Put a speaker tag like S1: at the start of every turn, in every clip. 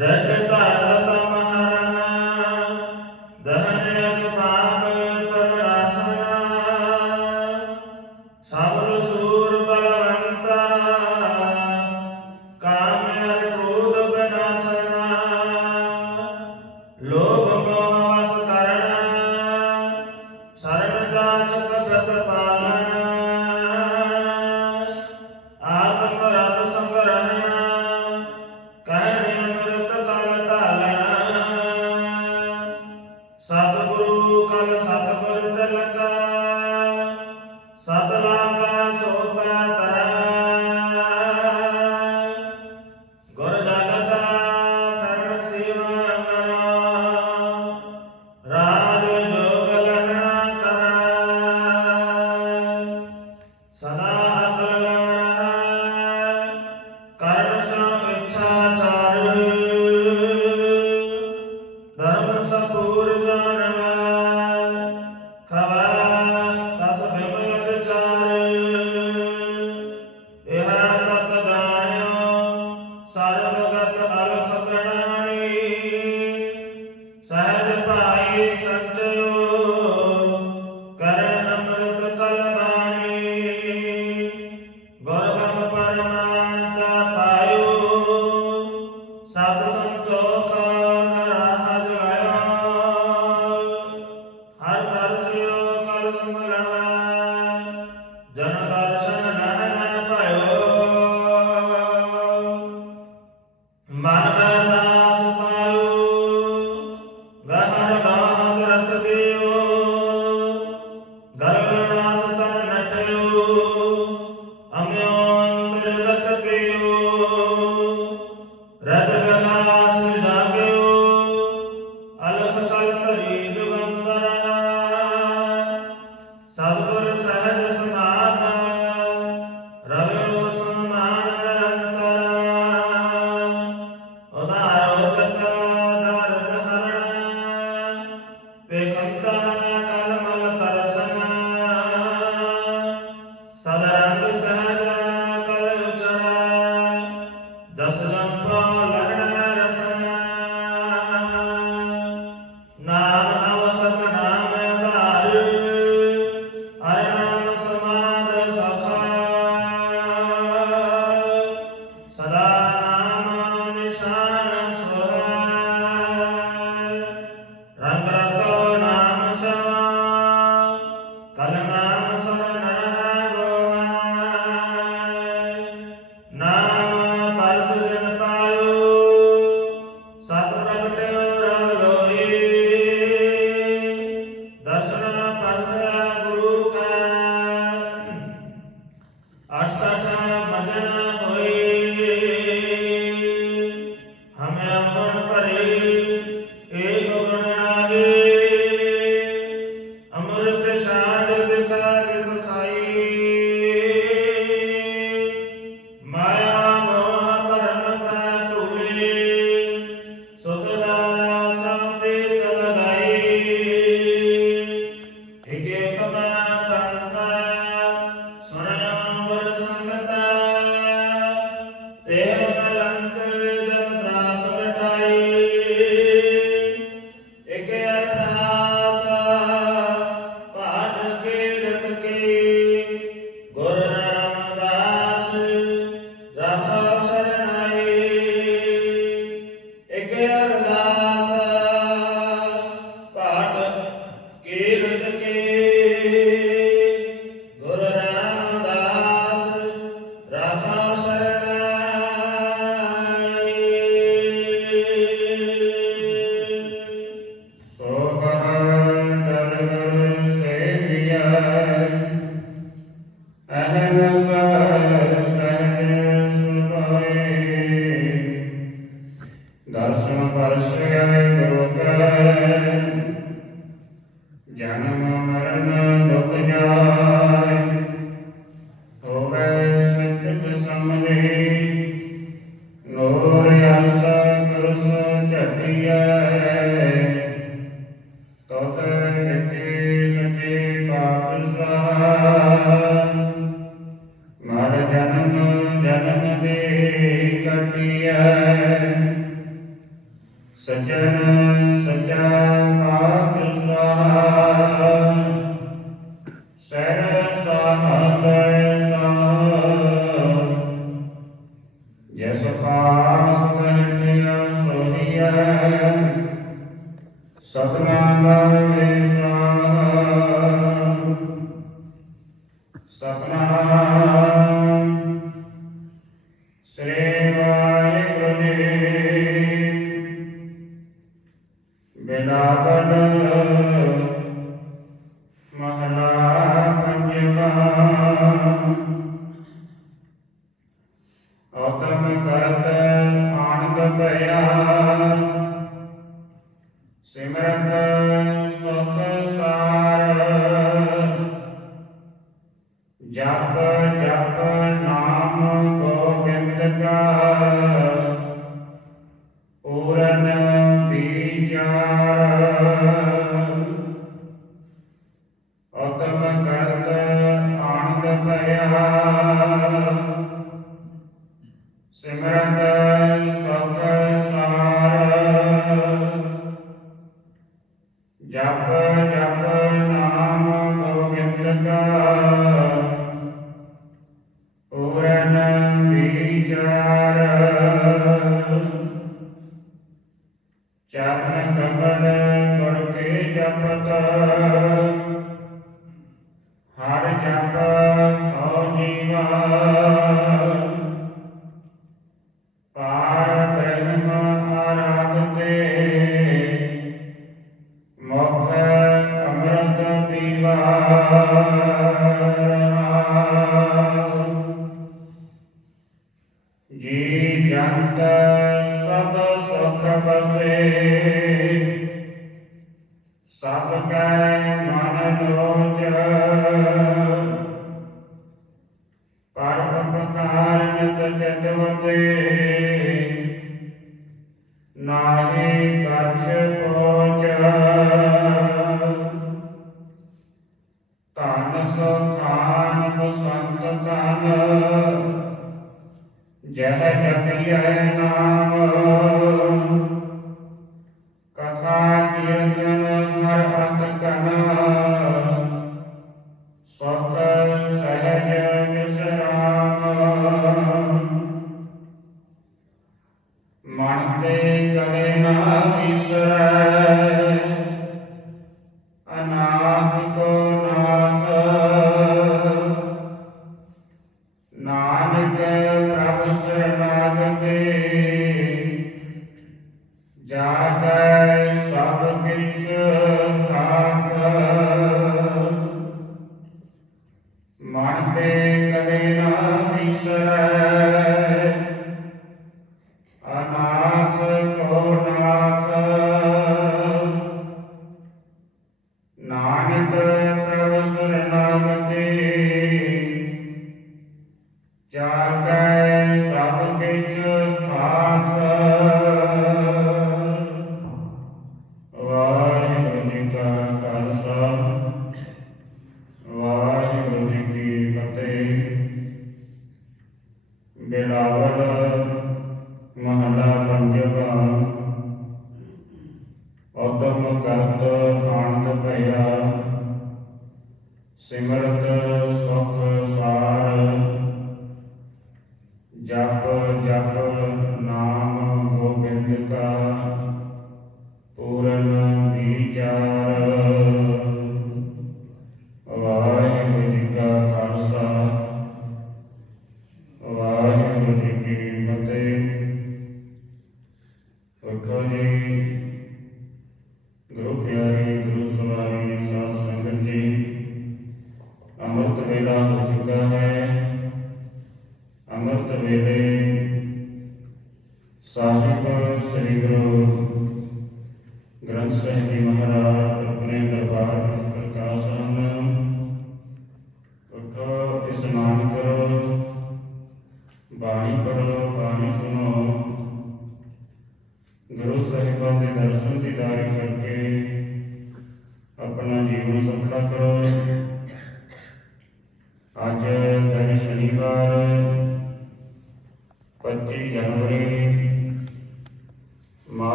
S1: That ਅਕਲ ਕਰਤ
S2: ਆਨੰਦ ਭਇਆ ਸਿਮਰਨ ਸਭ ਸਾਰ। ਜਪ ਜਪ ਨਾਮ ਗੋਬਿੰਦ ਕਾ। ਪੂਰਨ ਵਿਚਾਰ। ਚਰਨ ਕਮਲ ਕਰਕੇ ਜਪਤਾ। ਸਭ ਸੁਖ ਬਸੇ ਸਭ ਕੈ ਮਨ ਲੋਚ ਪਰਮ ਕਾਰਨ ਤਜਤਵਤੇ ਨਾਹੀ ਕਛ ਪੋਚ ਧਨ ਸੁਖਾਨ ਸੰਤ ਧਨ ਜਹ ਜਪ ਲਿਆ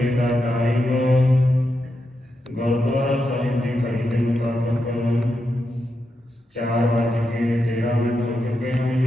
S2: ਜੀ ਦਾ ਗਾਇਬ ਗੁਰਦੁਆਰਾ ਸਾਹਿਬ ਦੀ ਘੜੀ ਦੇ ਮੁਤਾਬਕ 4 ਵਜੇ 13 ਮਿੰਟ ਹੋ ਚੁੱਕੇ ਹਨ।